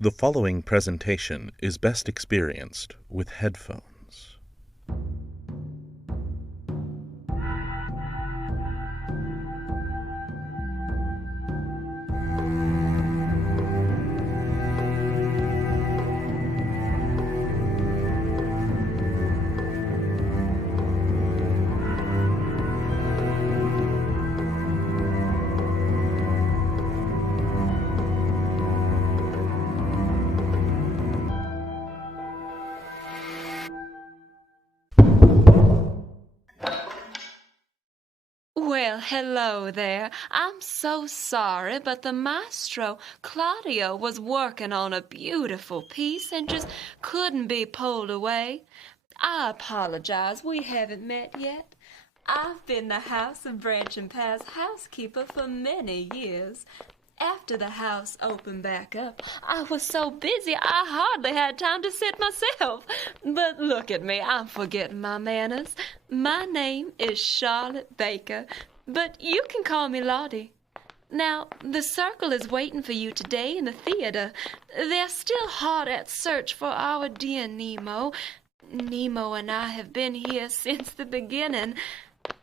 The following presentation is best experienced with headphones. Well, hello there. I'm so sorry, but the maestro, Claudio, was working on a beautiful piece and just couldn't be pulled away. I apologize, we haven't met yet. I've been the House of Branch and Path's housekeeper for many years. After the house opened back up, I was so busy I hardly had time to sit myself. But look at me, I'm forgetting my manners. My name is Charlotte Baker, but you can call me Lottie. Now, the circle is waiting for you today in the theater. They're still hard at search for our dear Nemo. Nemo and I have been here since the beginning.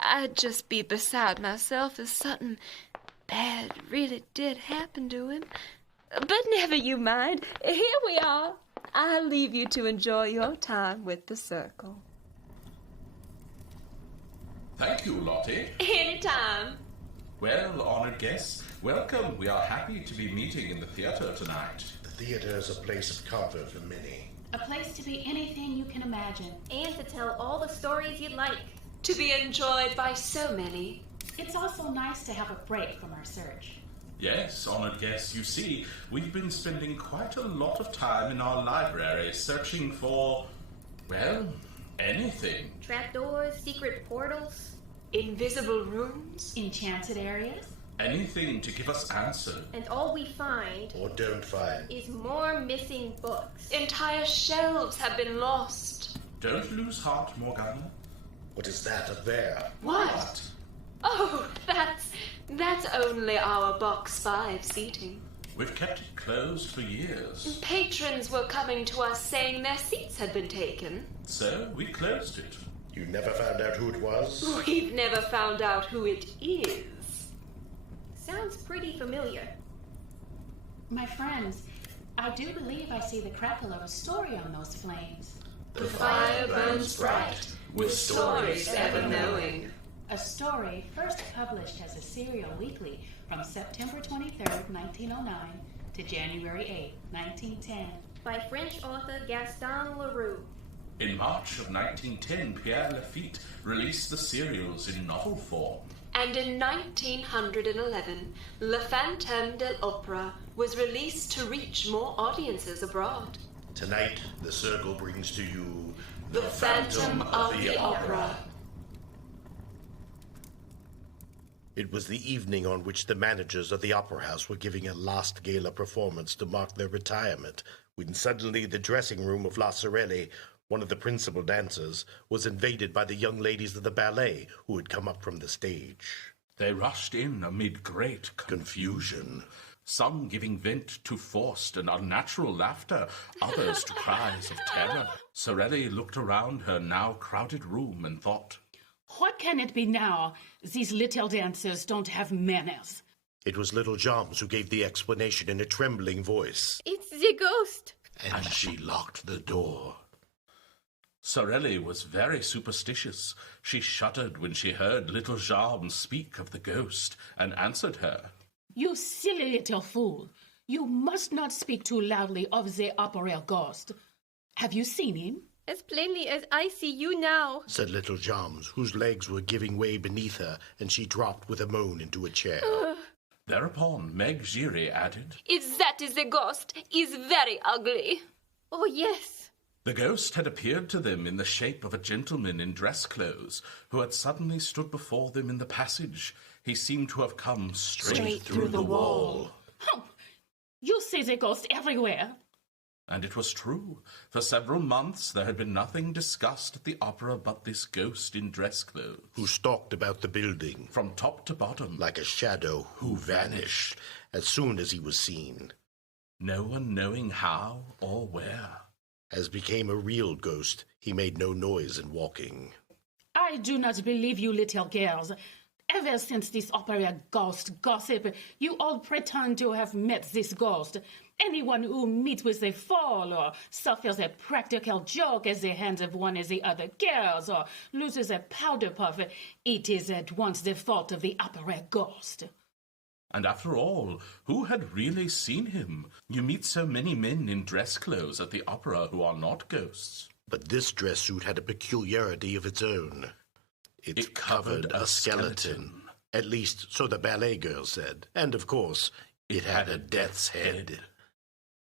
I'd just be beside myself if something bad really did happen to him. But never you mind. Here we are. I'll leave you to enjoy your time with the circle. Thank you, Lottie. Anytime. Well, honored guests, welcome. We are happy to be meeting in the theater tonight. The theater is a place of comfort for many. A place to be anything you can imagine. And to tell all the stories you'd like. To be enjoyed by so many. It's also nice to have a break from our search. Yes, honored guests, you see, we've been spending quite a lot of time in our library searching for, well, anything. Trapdoors, secret portals. Invisible rooms. Enchanted areas. Anything to give us answer. And all we find Or don't find. is more missing books. Entire shelves have been lost. Don't lose heart, Morgana. What is that up there? What? Oh, that's only our box 5 seating. We've kept it closed for years, Patrons were coming to us saying their seats had been taken. so we closed it. You never found out who it was? We've never found out who it is. Sounds pretty familiar. My friends, I do believe I see the crackle of a story on those flames. The fire burns bright, with stories ever knowing. A story first published as a serial weekly from September 23rd, 1909 to January 8, 1910. By French author Gaston Leroux. In March of 1910, Pierre Lafitte released the serials in novel form. And in 1911, Le Fantôme de l'Opéra was released to reach more audiences abroad. Tonight, the circle brings to you The Phantom of the Opera. It was the evening on which the managers of the Opera House were giving a last gala performance to mark their retirement, when suddenly the dressing room of La Sorelli, one of the principal dancers, was invaded by the young ladies of the ballet who had come up from the stage. They rushed in amid great confusion. Some giving vent to forced and unnatural laughter, others to cries of terror. Sorelli looked around her now crowded room and thought, What can it be now? These little dancers don't have manners. It was little Joms who gave the explanation in a trembling voice. It's the ghost. And she locked the door. Sorelli was very superstitious. She shuddered when she heard little Jean speak of the ghost, and answered her. You silly little fool. You must not speak too loudly of the opera ghost. Have you seen him? As plainly as I see you now. Said little Joms, whose legs were giving way beneath her, and she dropped with a moan into a chair. Thereupon Meg Giry added, If that is the ghost, is very ugly. Oh, yes. The ghost had appeared to them in the shape of a gentleman in dress clothes, who had suddenly stood before them in the passage. He seemed to have come straight through the wall. Oh, you see the ghost everywhere. And it was true. For several months there had been nothing discussed at the opera but this ghost in dress clothes. Who stalked about the building, From top to bottom. like a shadow who vanished as soon as he was seen. no one knowing how or where. As became a real ghost, he made no noise in walking. I do not believe you little girls. Ever since this opera ghost gossip, you all pretend to have met this ghost. Anyone who meets with a fall or suffers a practical joke at the hands of one of the other girls or loses a powder puff, it is at once the fault of the opera ghost. And after all, who had really seen him? You meet so many men in dress clothes at the opera who are not ghosts. But this dress suit had a peculiarity of its own. It covered a skeleton. At least, so the ballet girl said. And, of course, it had a death's head.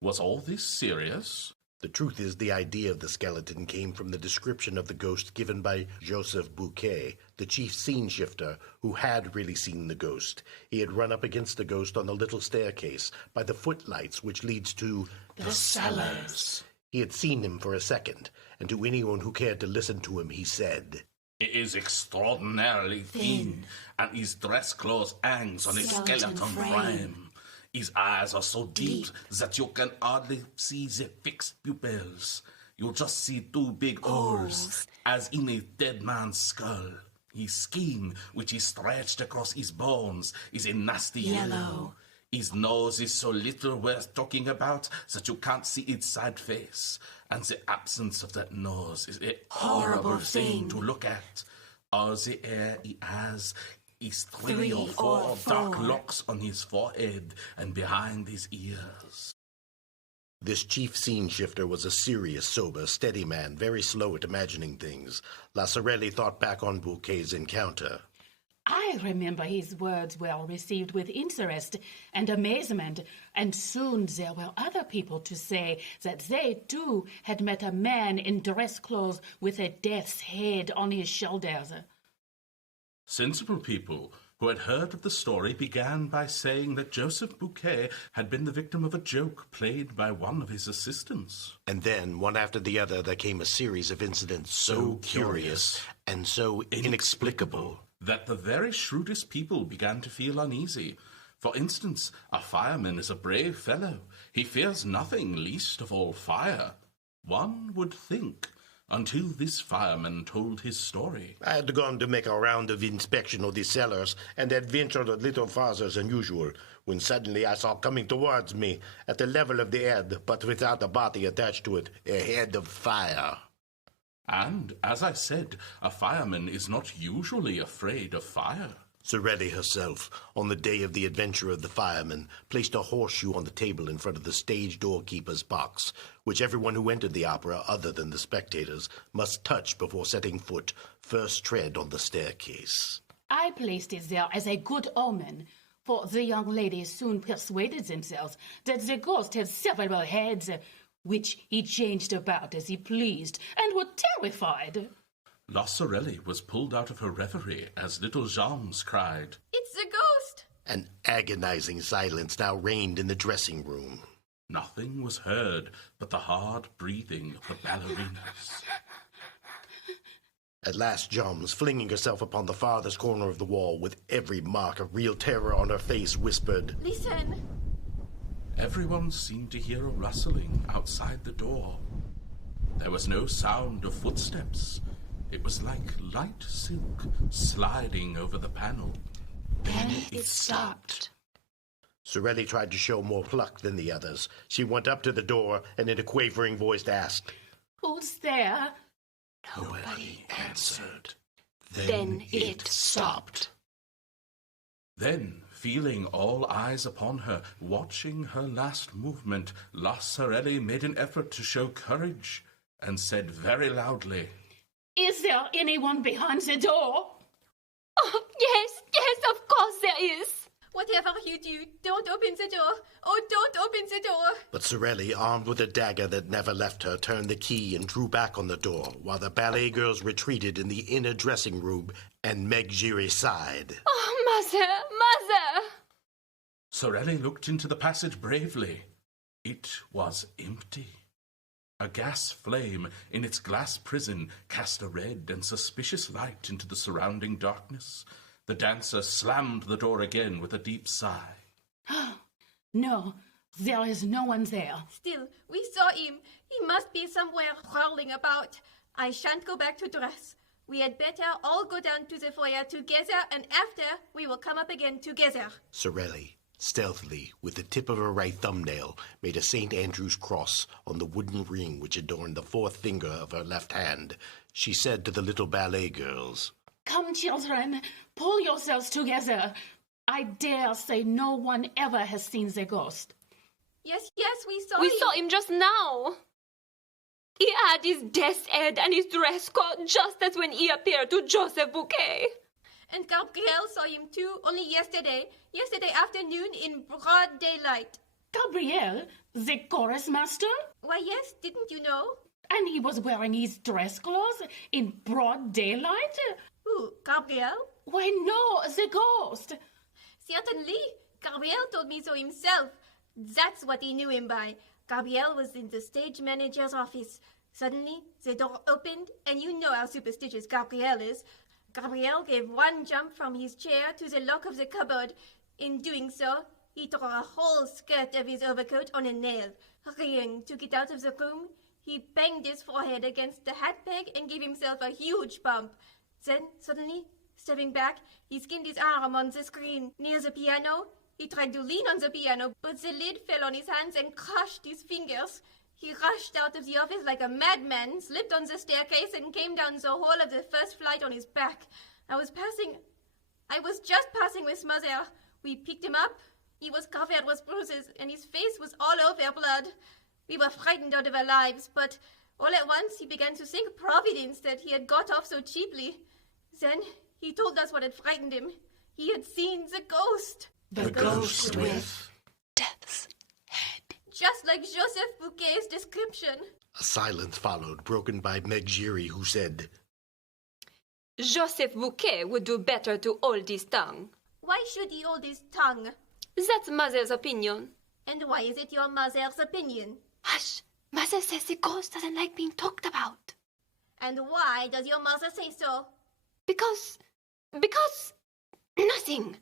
Was all this serious? The truth is, the idea of the skeleton came from the description of the ghost given by Joseph Bouquet, the chief scene shifter, who had really seen the ghost. He had run up against the ghost on the little staircase by the footlights which leads to The cellars. He had seen him for a second, and to anyone who cared to listen to him, he said, He is extraordinarily thin, and his dress clothes hangs on a skeleton frame. His eyes are so deep that you can hardly see the fixed pupils. You just see two big holes, as in a dead man's skull. His skin, which is stretched across his bones, is a nasty yellow. His nose is so little worth talking about that you can't see its side face. And the absence of that nose is a horrible thing to look at. All the hair he has is three or four dark locks on his forehead and behind his ears. This chief scene shifter was a serious, sober, steady man, very slow at imagining things. Lazzarelli thought back on Bouquet's encounter. I remember his words were received with interest and amazement, and soon there were other people to say that they, too, had met a man in dress clothes with a death's head on his shoulders. Sensible people who had heard of the story began by saying that Joseph Bouquet had been the victim of a joke played by one of his assistants. And then, one after the other, there came a series of incidents so curious and so inexplicable that the very shrewdest people began to feel uneasy. For instance, a fireman is a brave fellow. He fears nothing, least of all fire. One would think, until this fireman told his story. I had gone to make a round of inspection of the cellars and had ventured a little farther than usual, when suddenly I saw coming towards me, at the level of the head, but without a body attached to it, a head of fire. And, as I said, a fireman is not usually afraid of fire. Sorelli herself, on the day of the adventure of the fireman, placed a horseshoe on the table in front of the stage doorkeeper's box, which everyone who entered the opera, other than the spectators, must touch before setting foot, first tread on the staircase. I placed it there as a good omen, for the young ladies soon persuaded themselves that the ghost had several heads, which he changed about as he pleased, and were terrified. Lazzarelli was pulled out of her reverie as little Jean's cried, It's the ghost! An agonizing silence now reigned in the dressing room. Nothing was heard but the hard breathing of the ballerinas. At last, Joms, flinging herself upon the farthest corner of the wall with every mark of real terror on her face, whispered, Listen! Everyone seemed to hear a rustling outside the door. There was no sound of footsteps. It was like light silk sliding over the panel. Then it stopped. Sorelli tried to show more pluck than the others. She went up to the door and in a quavering voice asked, Who's there? Nobody answered. Then it stopped. Then, feeling all eyes upon her, watching her last movement, Lazzarelli made an effort to show courage and said very loudly, Is there anyone behind the door? Oh, yes, of course there is. Whatever you do, don't open the door. Oh, don't open the door. But Sorelli, armed with a dagger that never left her, turned the key and drew back on the door, while the ballet girls retreated in the inner dressing room and Meg Giry sighed. Oh, Mother! Sorelli looked into the passage bravely. It was empty. A gas flame in its glass prison cast a red and suspicious light into the surrounding darkness. The dancer slammed the door again with a deep sigh. No, There is no one there. Still, we saw him. He must be somewhere prowling about. I shan't go back to dress. We had better all go down to the foyer together, and after, we will come up again together. Sorelli, stealthily, with the tip of her right thumbnail, made a St. Andrew's cross on the wooden ring which adorned the fourth finger of her left hand. She said to the little ballet girls, Come, children, pull yourselves together. I dare say no one ever has seen the ghost. Yes, we saw him. We saw him just now. He had his death's head and his dress coat just as when he appeared to Joseph Bouquet. And Gabrielle saw him too, only yesterday afternoon in broad daylight. Gabriel, the chorus master? Why, yes, didn't you know? And he was wearing his dress clothes in broad daylight? Who, Gabrielle? Why, no, the ghost. Certainly. Gabrielle told me so himself. That's what he knew him by. Gabrielle was in the stage manager's office. Suddenly, the door opened, and you know how superstitious Gabrielle is. Gabrielle gave one jump from his chair to the lock of the cupboard. In doing so, he tore a whole skirt of his overcoat on a nail. Hurrying to get out of the room, he banged his forehead against the hat peg and gave himself a huge bump. Then, suddenly, stepping back, he skinned his arm on the screen near the piano. He tried to lean on the piano, but the lid fell on his hands and crushed his fingers. He rushed out of the office like a madman, slipped on the staircase, and came down the hall of the first flight on his back. I was just passing with Mother. We picked him up. He was covered with bruises, and his face was all over blood. We were frightened out of our lives, but all at once he began to thank Providence that he had got off so cheaply. Then he told us what had frightened him. He had seen the ghost. The ghost with Death's head. Just like Joseph Bouquet's description. A silence followed, broken by Meg Giry, who said, Joseph Bouquet would do better to hold his tongue. Why should he hold his tongue? That's Mother's opinion. And why is it your mother's opinion? Hush! Mother says the ghost doesn't like being talked about. And why does your mother say so? Because nothing.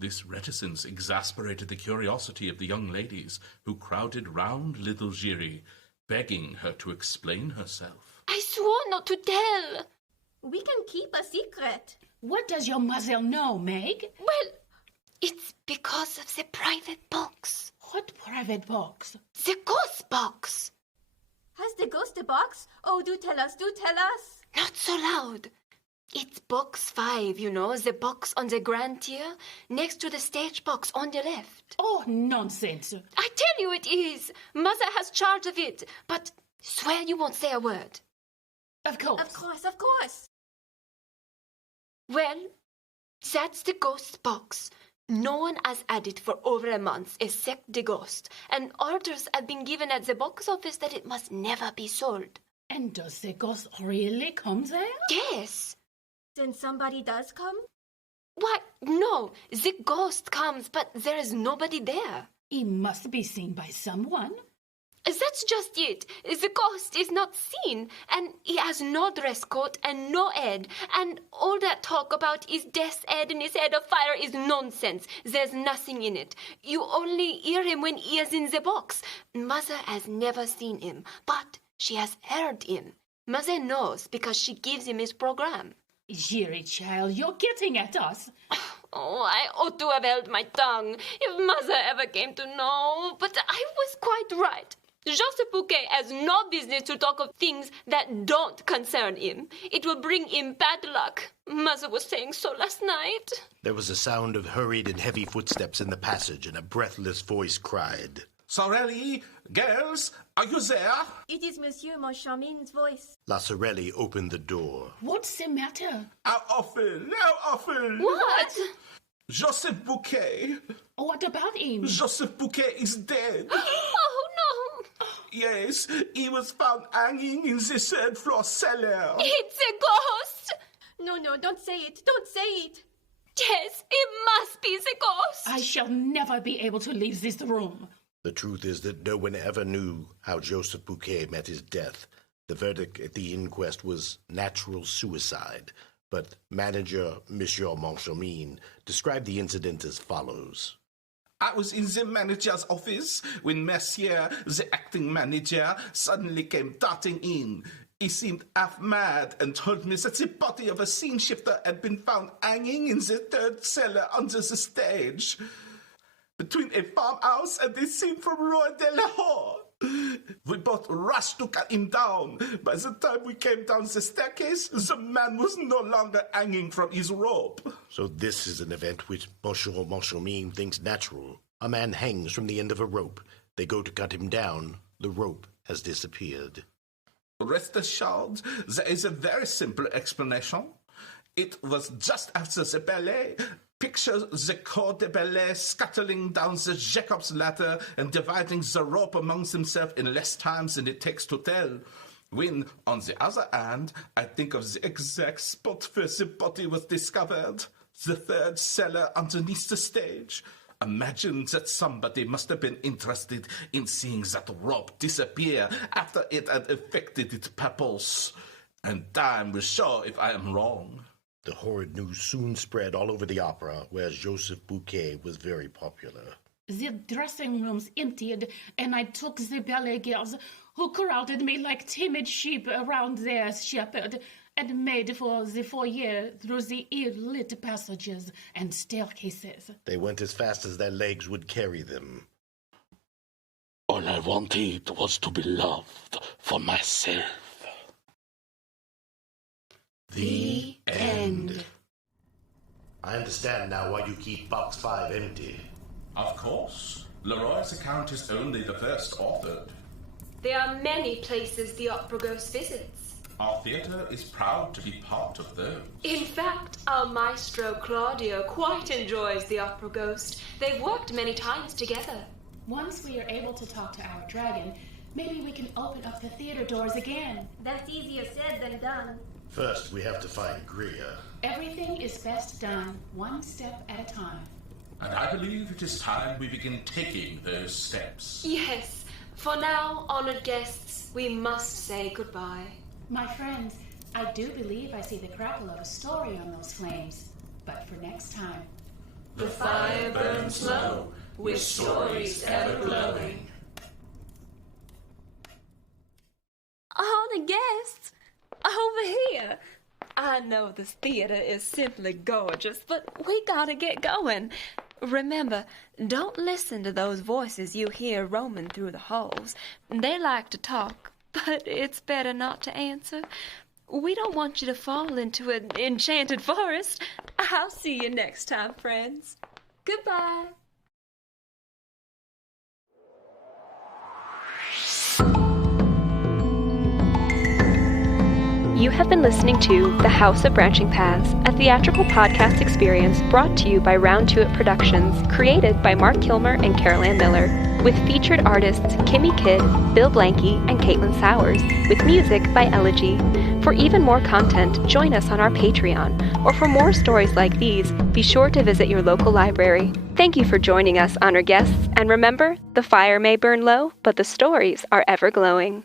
This reticence exasperated the curiosity of the young ladies, who crowded round little Giry, begging her to explain herself. I swore not to tell. We can keep a secret. What does your mother know, Meg? Well, it's because of the private box. What private box? The ghost box. Has the ghost a box? Oh, do tell us. Not so loud. It's box 5, you know, the box on the grand tier, next to the stage box on the left. Oh, nonsense. I tell you it is. Mother has charge of it, but swear you won't say a word. Of course. Of course. Well, that's the ghost box. No one has had it for over a month except the ghost, and orders have been given at the box office that it must never be sold. And does the ghost really come there? Yes. Then somebody does come? Why, no, the ghost comes, but there is nobody there. He must be seen by someone. That's just it. The ghost is not seen, and he has no dress coat and no head, and all that talk about his death's head and his head of fire is nonsense. There's nothing in it. You only hear him when he is in the box. Mother has never seen him, but she has heard him. Mother knows because she gives him his program. Giry, child, you're getting at us. Oh, I ought to have held my tongue if Mother ever came to know, but I was quite right. Joseph Bouquet has no business to talk of things that don't concern him. It will bring him bad luck. Mother was saying so last night. There was a sound of hurried and heavy footsteps in the passage, and a breathless voice cried, Sorelli, girls, are you there? It is Monsieur Moncharmin's voice. La Sorelli opened the door. What's the matter? How often? What? Joseph Bouquet. What about him? Joseph Bouquet is dead. Oh, no. Yes, he was found hanging in the third floor cellar. It's a ghost. No, don't say it. Yes, it must be the ghost. I shall never be able to leave this room. The truth is that no one ever knew how Joseph Bouquet met his death. The verdict at the inquest was natural suicide, but manager Monsieur Moncharmin described the incident as follows. I was in the manager's office when Mercier, the acting manager, suddenly came darting in. He seemed half mad and told me that the body of a scene shifter had been found hanging in the third cellar under the stage, between a farmhouse and the scene from Roi de Lahore. We both rushed to cut him down. By the time we came down the staircase, the man was no longer hanging from his rope. So this is an event which Monsieur Moncharmin thinks natural. A man hangs from the end of a rope. They go to cut him down. The rope has disappeared. Rest assured, there is a very simple explanation. It was just after the ballet. Picture the corps de ballet scuttling down the Jacob's ladder and dividing the rope amongst themselves in less time than it takes to tell. When, on the other hand, I think of the exact spot where the body was discovered, the third cellar underneath the stage. Imagine that somebody must have been interested in seeing that rope disappear after it had affected its purpose. And time will show if I am wrong. The horrid news soon spread all over the opera, where Joseph Bouquet was very popular. The dressing rooms emptied, and I took the ballet girls, who crowded me like timid sheep around their shepherd, and made for the foyer through the ill-lit passages and staircases. They went as fast as their legs would carry them. All I wanted was to be loved for myself. The end. I understand now why you keep Box 5 empty. Of course. Leroy's account is only the first authored. There are many places the opera ghost visits. Our theatre is proud to be part of those. In fact, our maestro Claudio quite enjoys the opera ghost. They've worked many times together. Once we are able to talk to our dragon, maybe we can open up the theater doors again. That's easier said than done. First, we have to find Greer. Everything is best done one step at a time. And I believe it is time we begin taking those steps. Yes, for now, honored guests, we must say goodbye. My friends, I do believe I see the crackle of a story on those flames. But for next time. The fire burns low, with stories ever glowing. Honored guests, over here. I know this theater is simply gorgeous, but we gotta get going. Remember, don't listen to those voices you hear roaming through the halls. They like to talk, but it's better not to answer. We don't want you to fall into an enchanted forest. I'll see you next time, friends. Goodbye. You have been listening to The House of Branching Paths, a theatrical podcast experience brought to you by Round Two It Productions, created by Mark Kilmer and Carol Ann Miller, with featured artists Kimmy Kidd, Bill Blanky, and Caitlin Sowers, with music by Elegy. For even more content, join us on our Patreon, or for more stories like these, be sure to visit your local library. Thank you for joining us, honored guests, and remember, the fire may burn low, but the stories are ever glowing.